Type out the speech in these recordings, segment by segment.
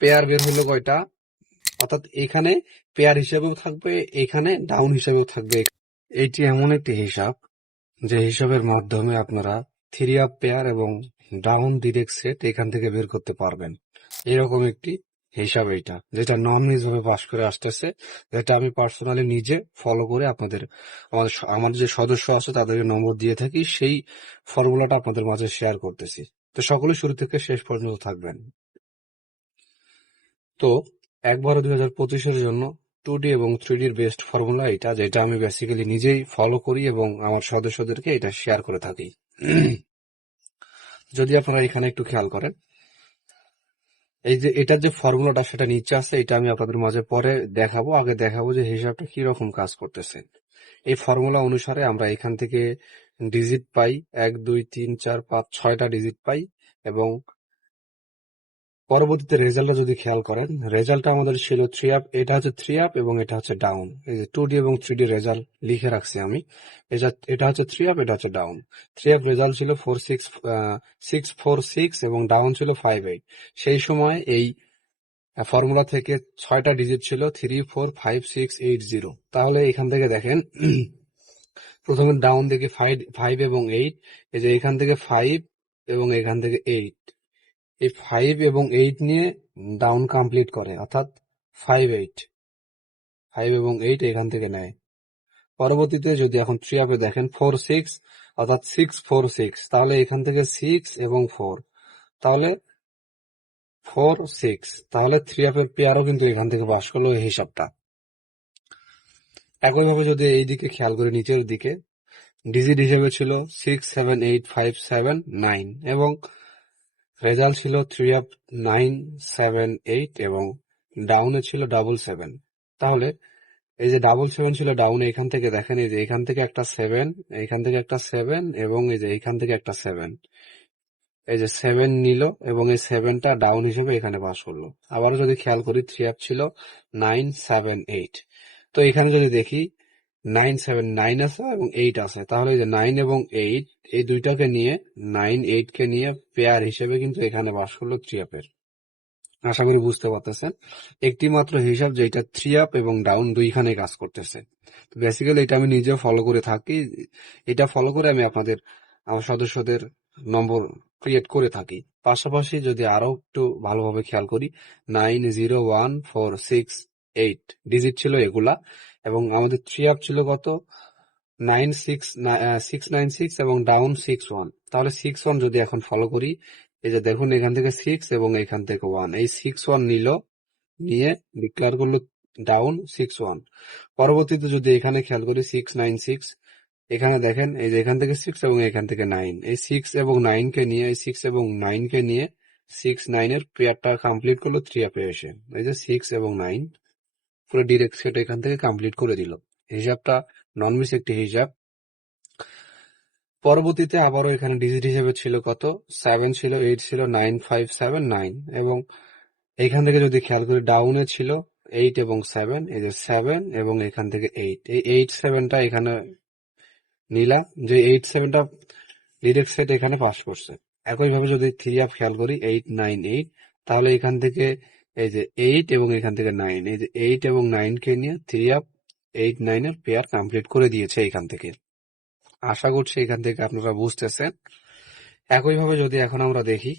Pair বের হলো কয়টা, অর্থাৎ এখানে পেয়ার হিসেবেও থাকবে, এখানে ডাউন হিসেবেও থাকবে। এইটি এমন একটি হিসাব যে হিসাবের মাধ্যমে আপনারা থ্রি আপ পেয়ার এবং ডাউন ডিরেক্ট সেট এখান থেকে বের করতে পারবেন। এরকম একটি হিসাব এইটা, যেটা নর্মাল ভাবে পাস করে আসতেছে, যেটা আমি পার্সোনালি নিজে ফলো করে আপনাদের আমার যে সদস্য আছে তাদেরকে নম্বর দিয়ে থাকি, সেই ফর্মুলাটা আপনাদের মাঝে শেয়ার করতেছি। তো সকলে শুরু থেকে শেষ পর্যন্ত থাকবেন। তো একবারে 2025-এর জন্য 2D এবং 3Dর বেস্ট ফর্মুলা এটা, যেটা আমি বেসিক্যালি নিজেই ফলো করি এবং আমার সদস্যদেরকে এটা শেয়ার করে থাকি। যদি আপনারা এখানে একটু খেয়াল করেন, এই যে এটার যে ফর্মুলাটা সেটা নিচে আছে, এটা আমি আপনাদের মাঝে পরে দেখাবো। আগে দেখাবো যে হিসাবটা কি রকম কাজ করতেছে। এই ফর্মুলা অনুসারে আমরা এখান থেকে ডিজিট পাই, 1 2 3 4 5 6টা ডিজিট পাই, এবং পরবর্তীতে রেজাল্টটা যদি খেয়াল করেন, রেজাল্টটা আমাদের ছিল থ্রি আপ, এটা হচ্ছে থ্রি আপ এবং এটা হচ্ছে ডাউন। এই যে 2D এবং 3D রেজাল্ট লিখে রাখছি আমি। এটা হচ্ছে থ্রি আপ, এটা হচ্ছে ডাউন। থ্রি আপ রেজাল্ট ছিল 646 এবং ডাউন ছিল 58। সেই সময় এই ফর্মুলা থেকে 6টা ডিজিট ছিল 3 4 5 6 8 0। তাহলে এখান থেকে দেখেন, প্রথমে ডাউন থেকে 5 এবং 8, এই যে এখান থেকে 5 এবং এখান থেকে 8, এই 5 এবং 8 নিয়ে ডাউন কমপ্লিট করে, অর্থাৎ 5 এবং 8 এখান থেকে নেয়। পরবর্তীতে যদি এখন থ্রি আপে দেখেন 4 6, অর্থাৎ 6 4 6, তাহলে এখান থেকে 6 এবং 4, তাহলে 4 6, তাহলে থ্রি আপের পেয়ারও কিন্তু এখান থেকে পাস করলো এই হিসাবটা। একইভাবে যদি এই দিকে খেয়াল করি, নিচের দিকে ডিজিট হিসেবে ছিল 6 7 8 5 7 9 এবং রেজাল্ট ছিল থ্রি আপ 9 7 8 এবং ডাউনে ছিল 7 তাহলে এই যে 7 ছিল ডাউনে, এখান থেকে দেখেন, এই যে এখান থেকে একটা 7, এখান থেকে একটা 7 এবং এই যে এখান থেকে একটা 7, এই যে 7 নিল এবং এই 7টা ডাউন হিসেবে এখানে পাস করলো। আবারও যদি খেয়াল করি, থ্রি আপ ছিল 9 7 8। তো এখানে যদি দেখি 9 7 9 আছে এবং 8 আছে, তাহলে এই যে 9 এবং 8 এই দুইটাকে নিয়ে, 9 8 কে নিয়ে পেয়ার হিসেবে কিন্তু এখানে পাস করলো থ্রি আপের। আশা করি বুঝতে পারতেছেন, একটি মাত্র হিসাব যেটা থ্রি আপ এবং ডাউন দুইখানে কাজ করতেছে। বেসিক্যালি এটা আমি নিজেও ফলো করে থাকি, এটা ফলো করে আমি আমার সদস্যদের নম্বর ক্রিয়েট করে থাকি। পাশাপাশি যদি আরো একটু ভালোভাবে খেয়াল করি, 9 0 1 4 6 8 ডিজিট ছিল এগুলা, এবং আমাদের থ্রি আপ ছিল কত, 9 6 6 9 6 এবং ডাউন 6 1। তাহলে 6 1 যদি এখন ফলো করি, এই যে দেখুন এখান থেকে 6 এবং এখান থেকে 1, এই 6 1 নিয়ে ডিক্লেয়ার করলো ডাউন 6 1। পরবর্তীতে যদি এখানে খেয়াল করি 6 9 6, এখানে দেখেন এই যে এখান থেকে 6 এবং এখান থেকে 9, এই 6 এবং 9 কে নিয়ে, এই 6 এবং 9 কে নিয়ে 6 9 এর পেয়ারটা কমপ্লিট করলো থ্রি আপে এসে। এই যে 6 এবং 9 পুরো ডিরেক্ট সেট এখান থেকে কমপ্লিট করে দিল। হিসাবটা নন মিস একটি হিসাব। পরবর্তীতে আবারও এখানে ডিজিট হিসেবে ছিল কত, 7 ছিল 8 ছিল 9 5 7 9, এবং এইখান থেকে যদি খেয়াল করি ডাউনে ছিল 8 এবং 7, এই যে 7 এবং এখান থেকে 8, এই 8 7টা এখানে নিলাম, যে 8 7টা ডিরেক্ট সেট এখানে পাস করছে। একইভাবে যদি থ্রি আপ খেয়াল করি 8 9 8, তাহলে এখান থেকে এই যে 8 এবং এখান থেকে 9, এই যে 8 এবং 9 কে নিয়ে থ্রি আপ 8 9 এর পেয়ার কমপ্লিট করে দিয়েছে এখান থেকে। আশা করছি এখান থেকে আপনারা বুঝতেছেন। একইভাবে যদি এখন আমরা দেখি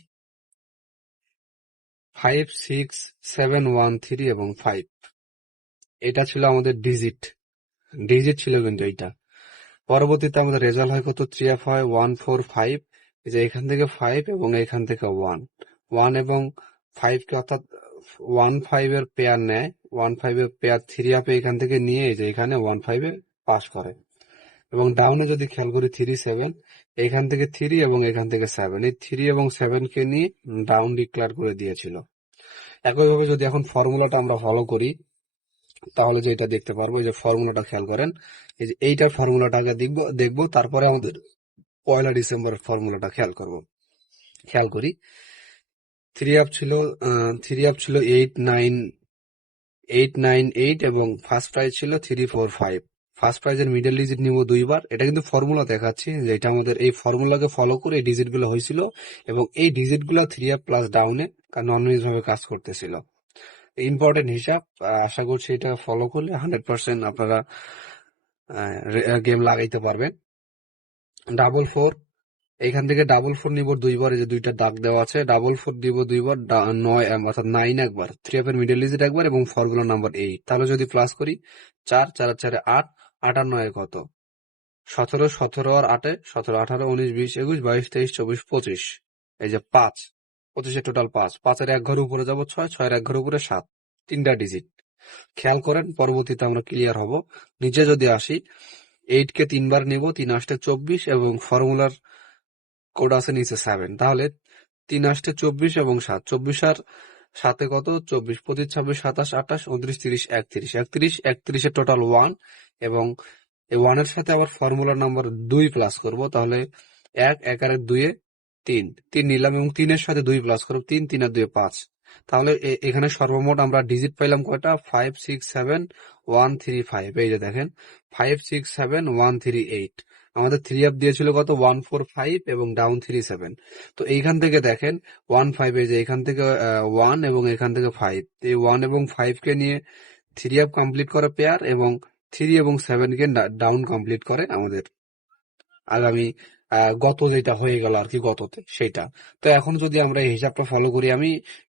5 6 7 1 3 এবং 5, এটা ছিল আমাদের ডিজিট ছিল কিন্তু এইটা। পরবর্তীতে আমাদের রেজাল্ট হয় কত, থ্রি আপ হয় 1 4 5, এই যে এখান থেকে 5 এবং এখান থেকে 1 এবং 5 কে, অর্থাৎ 1 5 এর পেয়ার নেয়, 1 5 এর পেয়ার থ্রি আপে এখান থেকে নিয়ে এই যে এখানে 1 5 এ পাস করে। এবং ডাউনে যদি খেয়াল করি 3 7, এখান থেকে 3 এবং এখান থেকে 7, এই 3 এবং 7 কে নিয়ে ডাউন ডিক্লেয়ার করে দিয়েছিল। একইভাবে যদি এখন ফর্মুলাটা আমরা ফলো করি, তাহলে যেটা দেখতে পারবো, এই যে ফর্মুলাটা খেয়াল করেন, এই যে এইটার ফর্মুলাটাকে দেখবো, তারপরে আমাদের 1 ডিসেম্বরের ফর্মুলাটা খেয়াল করি। থ্রি আপ ছিল 8 9 8 এবং ফার্স্ট প্রাইজ ছিল 3 4 5, ফার্স্ট প্রাইজের মিডল ডিজিট নিব 2 বার। এটা কিন্তু ফর্মুলা দেখাচ্ছি যে এটা আমাদের এই ফর্মুলাকে ফলো করে এই ডিজিট গুলো হয়েছিল এবং এই ডিজিট গুলো 3 প্লাস ডাউনে ননওয়েজ ভাবে কাজ করতেছিল। ইম্পর্টেন্ট হিসাব, আশা করছি এটা ফলো করলে 100% আপনারা গেম লাগাইতে পারবেন। 444, এখান থেকে 444 নিব 2 বার, এই যে 2টা দাগ দেওয়া আছে। 444 দিব 2 বার, 9 অর্থাৎ 9 একবার, 3 এর মিডল ডিজিট একবার এবং ফর্মুলা নাম্বার 8। তাহলে যদি প্লাস করি 4 4 আর 4 8, 8 আর 9 কত? 17, 17 আর 8, 17 18 19 20 21 22 23 24 25, এই যে 5, 25 টোটাল 5, 5 এর এক ঘর উপরে যাব 6, 6 এর এক ঘর উপরে 7, 3টা ডিজিট। খেয়াল করেন, পরবর্তীতে আমরা ক্লিয়ার হব। নিচে যদি আসি, 8 কে 3 বার নিব, 3 আসতে 24 এবং ফর্মুলার কোড আছে নিচে 7। তাহলে 3 আসতে 24 এবং 7, 24 আর 7 কত? 24, 25 26 27 28 29 30 31, 31 31 এর টোটাল 1 এবং এই 1 এর সাথে আবার ফর্মুলার নাম্বার 2 প্লাস করব। তাহলে 1 1 আর 2 এ 3 3 নিলাম এবং 3 এর সাথে 2 প্লাস করব, 3 3 আর 2 5। তাহলে এখানে সর্বমোট আমরা ডিজিট পাইলাম কয়টা? 5 6 7 1 3 5। এই যে দেখেন 5 6 7 1 3 8। আমাদের 3 আপ দিয়েছিল কত? 1 4 5 এবং ডাউন 3 7। তো এইখান থেকে দেখেন 1 5, এই যে এখান থেকে 1 এবং এখান থেকে 5, এই 1 এবং 5 কে নিয়ে 3 আপ কমপ্লিট করে পেয়ার এবং 3 এবং 7 কে ডাউন কমপ্লিট করে আমাদের আগামী গত যেটা হয়ে গেল আর কি, গততে সেটা। তো এখন যদি আমরা এই হিসাবটা ফলো করি, আমি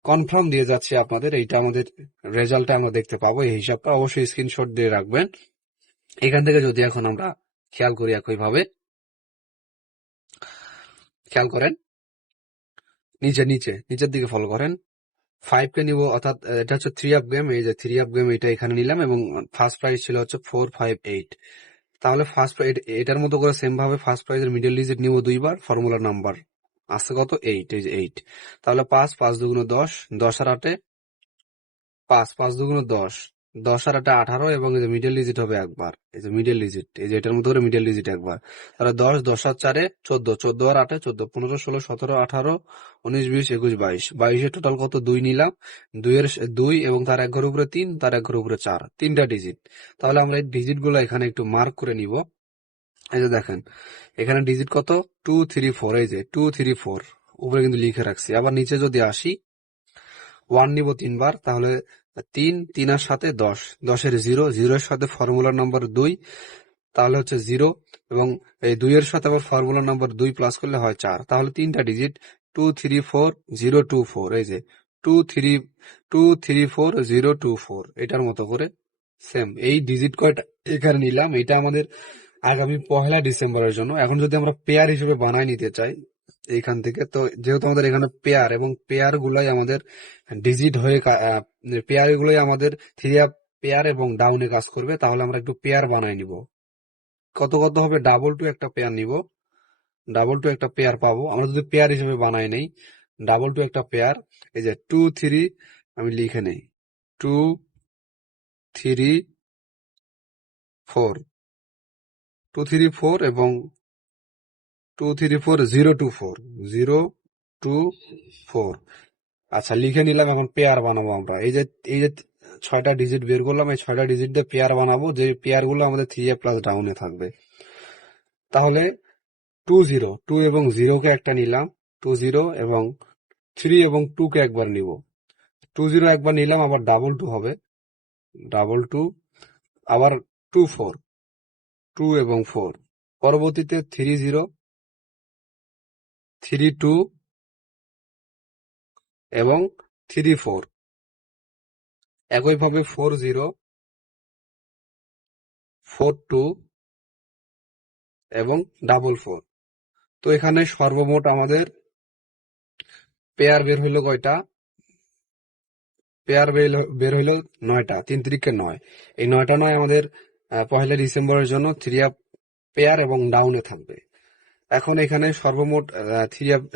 কনফার্ম দিয়ে যাচ্ছি আপনাদের, এইটা আমাদের রেজাল্টটা আমরা দেখতে পাবো। এই হিসাবটা অবশ্যই স্ক্রিনশট দিয়ে রাখবেন। এখান থেকে যদি এখন আমরা খেয়াল করি, একইভাবে খেয়াল করেন, নিচের দিকে ফলো করেন। 5 কে নিব, অর্থাৎ এটা হচ্ছে 3 আপ গেম। এই যে 3 আপ গেম, এটা এখানে নিলাম এবং ফার্স্ট প্রাইজ ছিল হচ্ছে 4 5 8। তাহলে ফার্স্ট এটার মতো করে সেম ভাবে ফার্স্ট প্রাইজের মিডল ডিজিট নিব 2 বার, ফর্মুলা নাম্বার আসছে কত? 8, এই যে 8। তাহলে 5 5 দুগুণ 10, 10 আর 8 5 5 দুগুণ 10, 10 আর 8 18 এবং এই যে মিডল ডিজিট হবে একবার, এই যে মিডল ডিজিট, এই যে এটার মতো করে মিডল ডিজিট একবার। তাহলে 10 10 আর 4 14, 14 আর 8 14, 15 16 17 18 19 20 21 22, 22 এর টোটাল কত? 2 নিলাম, 2 এর 2 এবং তার এক ঘর উপরে 3, তার এক ঘর উপরে 4, 3টা ডিজিট। তাহলে আমরা এই ডিজিট গুলো এখানে একটু মার্ক করে নিব। এই যে দেখেন এখানে ডিজিট কত? 2 3 4, এই যে 2 3 4 উপরে কিন্তু লিখে রাখছি। আবার নিচে যদি আসি, 1 নিব 3 বার, তাহলে 3 3 আর সাথে 10, 10 এর 0, 0 এর সাথে ফর্মুলা নাম্বার 2, তাহলে হচ্ছে 0 এবং এই 2 এর সাথে আবার ফর্মুলা নাম্বার 2 প্লাস করলে হয় 4। তাহলে 3টা ডিজিট 2 3 4 0 2 4, এই যে 2 3 2 3 4 0 2 4, এটার মতো করে সেম এই ডিজিট কয়টা এখানে নিলাম। এটা আমাদের আগামী 1 ডিসেম্বরের জন্য। এখন যদি আমরা পেয়ার হিসেবে বানায় নিতে চাই এইখান থেকে, তো যেহেতু আমাদের এখানে পেয়ার এবং পেয়ার গুলাই আমাদের ডিজিট হয়ে পেয়ার গুলোই আমাদের থ্রি আপ পেয়ার এবং ডাউনে কাজ করবে, তাহলে আমরা একটু পেয়ার বানাই নিব। কত কত হবে? ডাবল টু একটা পেয়ার নিব, ডাবল টু একটা পেয়ার পাবো আমরা যদি পেয়ার হিসেবে বানাই নেই। ডাবল টু একটা পেয়ার, এই যে 2 3, আমি লিখে নেই 2 3 4, 2 3 4 এবং 2 3 4 0 2 4, 0 2 4। আচ্ছা, লিখে নিলাম। এখন পেয়ার বানাবো আমরা। এই যে 6টা ডিজিট বের করলাম, এই 6টা ডিজিট দিয়ে পেয়ার বানাবো, যে পেয়ার গুলো আমাদের 3 এ প্লাস ডাউনে থাকবে। তাহলে 2 0 2 এবং 0 কে একটা নিলাম, 2 0 এবং 3 এবং 2 কে একবার নিব। 2 0 একবার নিলাম, আবার ডাবল টু হবে, ডাবল টু, আবার 2 4, 2 এবং 4, পরবর্তীতে 3 0 3 2 এবং 3 4, একইভাবে 4 0 4 2 এবং ডাবল 4। তো এখানে সর্বমোট আমাদের পেয়ার বের হইলো কয়টা? পেয়ার বের হইলো 9টা, 3 3 9। এই 9টা নয় আমাদের 1 ডিসেম্বরের জন্য থ্রি আপ পেয়ার এবং ডাউনে থাকবে। এখন এখানে সর্বমোট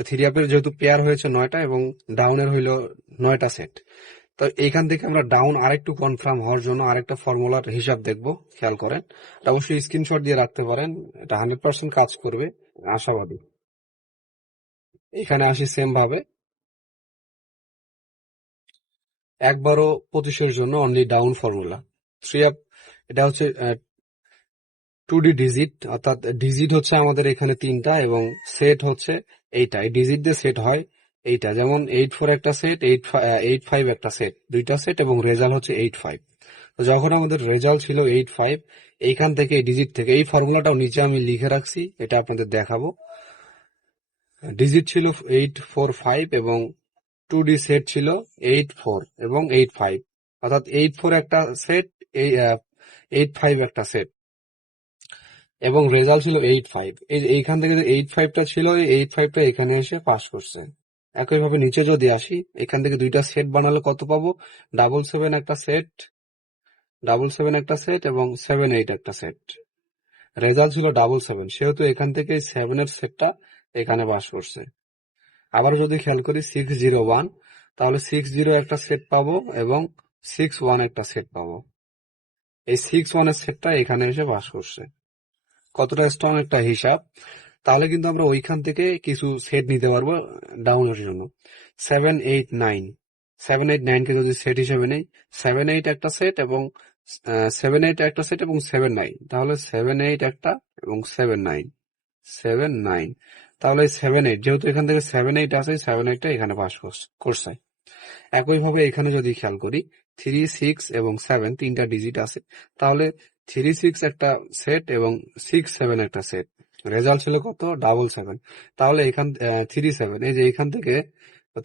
থ্রি আপের যেহেতু পেয়ার হয়েছে 9টা এবং ডাউনের হইলো 9টা সেট। তো এইখান থেকে আমরা ডাউন আরেকটু কনফার্ম হওয়ার জন্য আরেকটা ফর্মুলার হিসাব দেখবো, খেয়াল করেন। এটা অবশ্যই স্ক্রিনশট দিয়ে রাখতে পারেন, এটা 100% কাজ করবে, আশাবাদী। এখানে আসি সেম ভাবে, একবারও 25-এর জন্য অনলি ডাউন ফর্মুলা 3 আপ। এটা হচ্ছে 2D ডিজিট, অর্থাৎ ডিজিট হচ্ছে আমাদের এখানে 3টা এবং সেট হচ্ছে এইটা। এই ডিজিট দিয়ে সেট হয় এইটা, যেমন 8 4 একটা সেট, 8 5 একটা সেট, দুইটা সেট এবং রেজাল্ট হচ্ছে 8 5। তো যখন আমাদের রেজাল্ট ছিল 8 5, এইখান থেকে এই ডিজিট থেকে, এই ফর্মুলাটাও নিচে আমি লিখে রাখছি, এটা আপনাদের দেখাবো। ডিজিট ছিল 8 4 5 এবং 2D সেট ছিল 8 4 এবং 8 5, অর্থাৎ 8 4 একটা সেট, 8 5 একটা সেট এবং রেজাল্ট ছিল 8 5। এইখান থেকে যে 8 5টা ছিল, এই 8 5টা এখানে এসে পাস করছে। একইভাবে নিচে যদি আসি, এখান থেকে দুইটা সেট বানালে কত পাবো? 7 7 একটা সেট, 7 7 একটা সেট এবং 7 8 একটা সেট। রেজাল্ট ছিল 7 7, সেহেতু এখান থেকে 7 এর সেটটা এখানে পাস করছে। আবার যদি খেয়াল করি 6 0 1, তাহলে 6 0 একটা সেট পাবো এবং 6 1 একটা সেট পাবো। এই 6 1 এর সেটটা এখানে এসে পাস করছে। কতটা স্ট্রং একটা হিসাব! তাহলে কিন্তু আমরা ওইখান থেকে কিছু সেট নিতে পারবো ডাউনের জন্য। 7 8 9, 7 8 9 কে যদি সেট হিসেবে নেই, 7 8 একটা সেট এবং 7 8 একটা সেট এবং 7 9, তাহলে 7 8 একটা এবং 7 9, 7 9। তাহলে 7 8, যেহেতু এখান থেকে 7 8 আছে, 7 8টা এখানে পাস করছে। একইভাবে এখানে যদি খেয়াল করি, 3 6 এবং 7 তিনটা ডিজিট আছে, তাহলে 3 6 একটা সেট এবং 6 7 একটা সেট। রেজাল্ট ছিল কত? 7 7। তাহলে এখান 3 7, এই যে এখান থেকে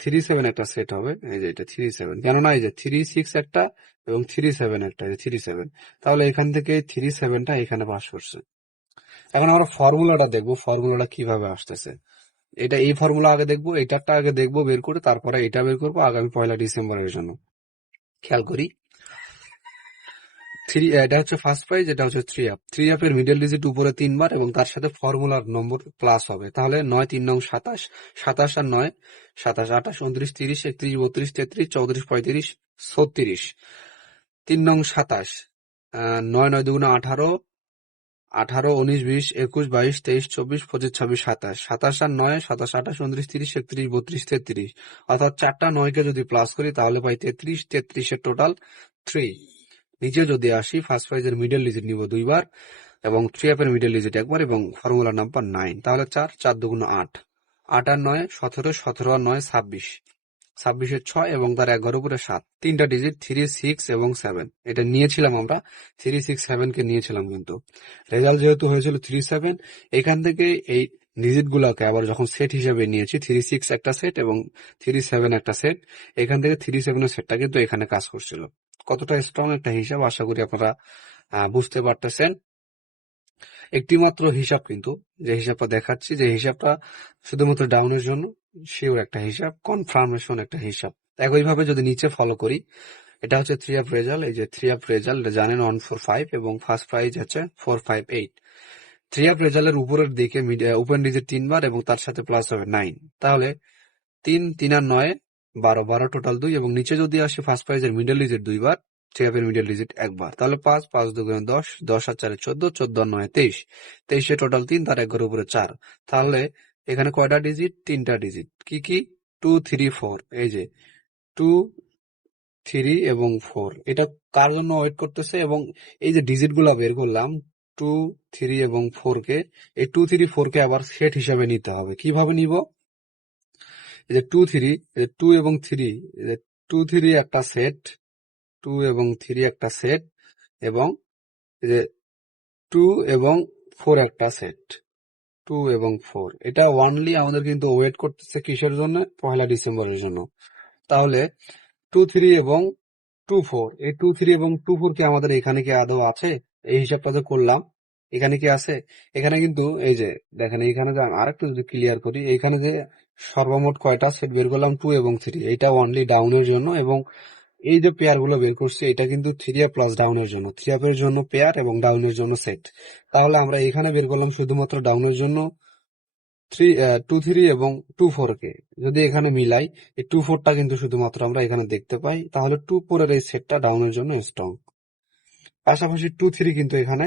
3 7 একটা সেট হবে, এই যে এটা 3 7, কেননা এই যে 3 6 একটা এবং 3 7 একটা, এই যে 3 7। তাহলে এখান থেকে 3 7টা এখানে পাস করছে। এখন আমরা ফর্মুলাটা দেখবো, ফর্মুলাটা কিভাবে আসতেছে। এটা এই ফর্মুলা আগে দেখবো, এটারটা আগে দেখবো বের করে, তারপরে এটা বের করবো আগামী 1 ডিসেম্বরের জন্য। খেয়াল করি, এটা হচ্ছে ফার্স্ট প্রাইজ, এটা হচ্ছে 3 আপ এর মিডল ডিজিট উপরে 3 বার এবং তার সাথে ফর্মুলার নম্বর প্লাস হবে। তাহলে 9 3 9 27, 27 আর 9 27, 28 29 30 31 32 33 34 35 36। 3 9 27, 9 9 2 18, 18 19 20 21 22 23 24 25 26 27, 27 আর 9 27 28 29 30 31 32 33, অর্থাৎ 4টা 9 কে যদি প্লাস করি তাহলে পাই 33, 33 এর টোটাল 3। নিচে যদি আসি, ফার্স্ট প্রাইজের মিডল ডিজিট নিব 2 বার এবং 3 আপের মিডল ডিজিট 1 বার এবং ফর্মুলা নাম্বার 9, তাহলে 4 4 2 8, 8 আর 9 17, 17 আর 9 26, 26 এর 6 এবং তার 1 ঘর উপরে 7, তিনটা ডিজিট 3 6 এবং 7। এটা নিয়েছিলাম আমরা, 3 6 7 কে নিয়েছিলাম, কিন্তু রেজাল্ট যেহেতু হয়েছিল 3 7, এখান থেকে এই ডিজিট গুলাকে আবার যখন সেট হিসেবে নিয়েছি, 3 6 একটা সেট এবং 3 7 একটা সেট, এখান থেকে 3 7 এর সেটটা কিন্তু এখানে কাজ করছিল। কতটা স্ট্রং একটা হিসাব, আশা করি আপনারা বুঝতে পারতেছেন। একটি মাত্র হিসাব কিন্তু, যে হিসাবটা দেখাচ্ছি, যে হিসাবটা শুধুমাত্র ডাউনের জন্য, শিওর একটা হিসাব, কনফার্মেশন একটা হিসাব। একইভাবে যদি নিচে ফলো করি, এটা হচ্ছে 3 আপ রেজাল্ট, এই যে 3 আপ রেজাল্ট জানেন 1 4 5 এবং ফার্স্ট প্রাইজ হচ্ছে 4 5 8। 3 আপ রেজাল্টের উপরের দিকে ওপেন ডিজিট 3 বার এবং তার সাথে প্লাস হবে 9, তাহলে 3 3 আর 9 12, 12 টোটাল 2 এবং নিচে যদি আসি ফার্স্ট প্রাইজের মিডল ডিজিট 2 বার, 3 আপের মিডল ডিজিট 1 বার, তাহলে 5 5 2 10, 10 আর 4 14, 14 আর 9 23, 23 টোটাল 3, তার 1 ঘরের উপরে 4। তাহলে এখানে কয়টা ডিজিট? 3টা ডিজিট। কি কি? 2 3 4, এই যে 2 3 এবং 4। এটা কার জন্য ওয়েট করতেছে? এবং এই যে ডিজিট গুলা বের করলাম 2 3 এবং 4 কে, এই 2 3 4 কে আবার সেট হিসাবে নিতে হবে। কিভাবে নিব? এই যে 2 3, এই যে 2 এবং 3, এই যে 2 3 একটা সেট, 2 এবং 3 একটা সেট এবং এই যে 2 এবং 4 একটা সেট, 2 এবং 4। এটা ওয়ানলি আমাদের কিন্তু ওয়েট করতেছে কিসের জন্য? 1 ডিসেম্বরের জন্য। তাহলে 2 3 এবং 2 4, এই 2 3 এবং 2 4 কি আমাদের এখানে কি আদৌ আছে? এই হিসাবটা তো করলাম, এখানে কি আছে? এখানে কিন্তু এই যে দেখেন, এইখানে যে আরেকটু যদি ক্লিয়ার করি, এখানে যে সর্বমোট কয়টা সেট বের করলাম 2 এবং 3, এটা অনলি ডাউনের জন্য এবং এই যে পেয়ার গুলো বের করছি এটা কিন্তু 3 আপ প্লাস ডাউনের জন্য, 3 আপের জন্য পেয়ার এবং ডাউনের জন্য সেট। তাহলে আমরা এখানে বের করলাম শুধুমাত্র ডাউনের জন্য 2 3 এবং 2 4 কে। যদি এখানে মিলাই, এই 2 4টা কিন্তু শুধুমাত্র আমরা এখানে দেখতে পাই, তাহলে 2 4 এর এই সেটটা ডাউনের জন্য স্ট্রং। পাশাপাশি 2 3 কিন্তু এখানে,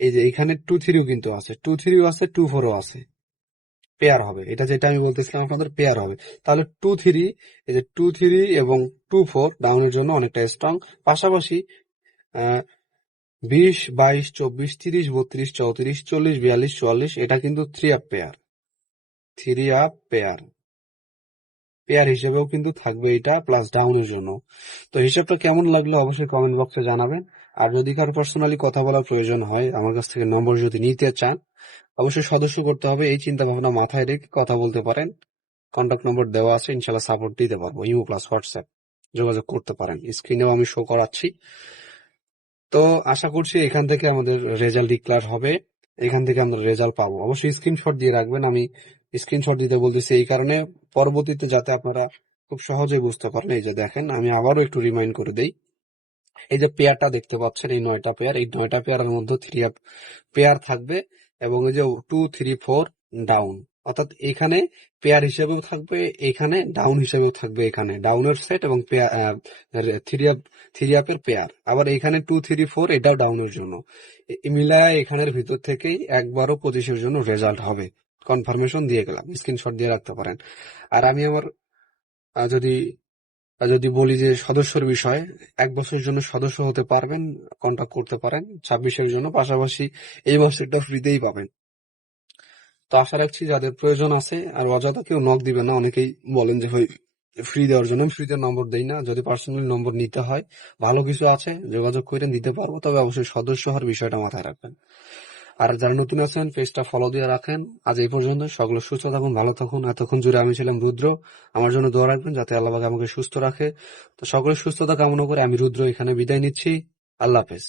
এই যে এখানে 2 3ও কিন্তু আছে, 2 3ও আছে, 2 4ও আছে, পেয়ার হবে। এটা যেটা আমি বলতেছিলাম আপনাদের, পেয়ার হবে। তাহলে 2 3, এই যে 2 3 এবং 2 4 ডাউনের জন্য অনেকটা স্ট্রং। পাশাপাশি 20, 22, 24, 30, 32, 34, 40, 42, 44 এটা কিন্তু three up pair. Three up pair pair হিসেবেও কিন্তু থাকবে এটা, প্লাস ডাউনের জন্য। তো হিসাবটা কেমন লাগলো অবশ্যই কমেন্ট বক্সে জানাবেন। আর যদি কারো পার্সোনালি কথা বলার প্রয়োজন হয়, আমার কাছ থেকে নম্বর যদি নিতে চান, অবশ্যই সদস্য করতে হবে। এই চিন্তা ভাবনা মাথায় রেখে কথা বলতে পারেন। কন্ট্যাক্ট নম্বর দেওয়া আছে, ইনশাল্লাহ সাপোর্ট দিতে পারবো। ইমো প্লাস হোয়াটসঅ্যাপ যোগাযোগ করতে পারেন, স্ক্রিনেও আমি শো করাচ্ছি। তো আশা করছি এখান থেকে আমাদের রেজাল্ট ডিক্লেয়ার হবে, এখান থেকে আমরা রেজাল্ট পাবো। অবশ্যই স্ক্রিনশট দিয়ে রাখবেন। আমি স্ক্রিনশট দিতে বলতেছি এই কারণে, পরবর্তীতে যাতে আপনারা খুব সহজে বুঝতে পারেন। এই যে দেখেন, আমি আবারও একটু রিমাইন্ড করে দেই। এই যে পেয়ারটা দেখতে পাচ্ছেন, এই 9টা পেয়ার, এই 9টা পেয়ারের মধ্যে থ্রি আপ পেয়ার থাকবে, এবং এই যে 2, 3, 4 ডাউন, অর্থাৎ এখানে পেয়ার হিসেবেও থাকবে, এখানে ডাউন হিসেবেও থাকবে। এখানে ডাউনের সেট এবং থ্রি আপের পেয়ার, আবার এখানে 2, 3, 4 এটাও ডাউনের জন্য। মিলায় এখানের ভিতর থেকেই একবারও 25-এর জন্য রেজাল্ট হবে। কনফার্মেশন দিয়ে গেলাম, স্ক্রিনশট দিয়ে রাখতে পারেন। আর আমি আমার যদি যদি বলি যে সদস্যর বিষয়, 1 বছরের জন্য সদস্য হতে পারবেন, কন্টাক্ট করতে পারেন 26-এর জন্য। পাশাপাশি এই বছরটা ফ্রিতেই পাবেন। তো আশা রাখছি যাদের প্রয়োজন আছে, আর অযথা কেউ নক দিবে না। অনেকেই বলেন যে ভাই ফ্রি দেওয়ার জন্য, আমি ফ্রিতে নম্বর দেই না। যদি পার্সোনালি নম্বর নিতে হয়, ভালো কিছু আছে, যোগাযোগ করে দিতে পারবো, তবে অবশ্যই সদস্য হওয়ার বিষয়টা মাথায় রাখবেন। আর যারা নতুন আছেন, পেজটা ফলো দিয়ে রাখেন। আজ এই পর্যন্ত, সকলে সুস্থ থাকুন, ভালো থাকুন। এতক্ষণ জুড়ে আমি ছিলাম রুদ্র। আমার জন্য দোয়া রাখবেন যাতে আল্লাহ পাক আমাকে সুস্থ রাখে। তো সকলের সুস্থতা কামনা করে আমি রুদ্র এখানে বিদায় নিচ্ছি। আল্লাহ হাফেজ।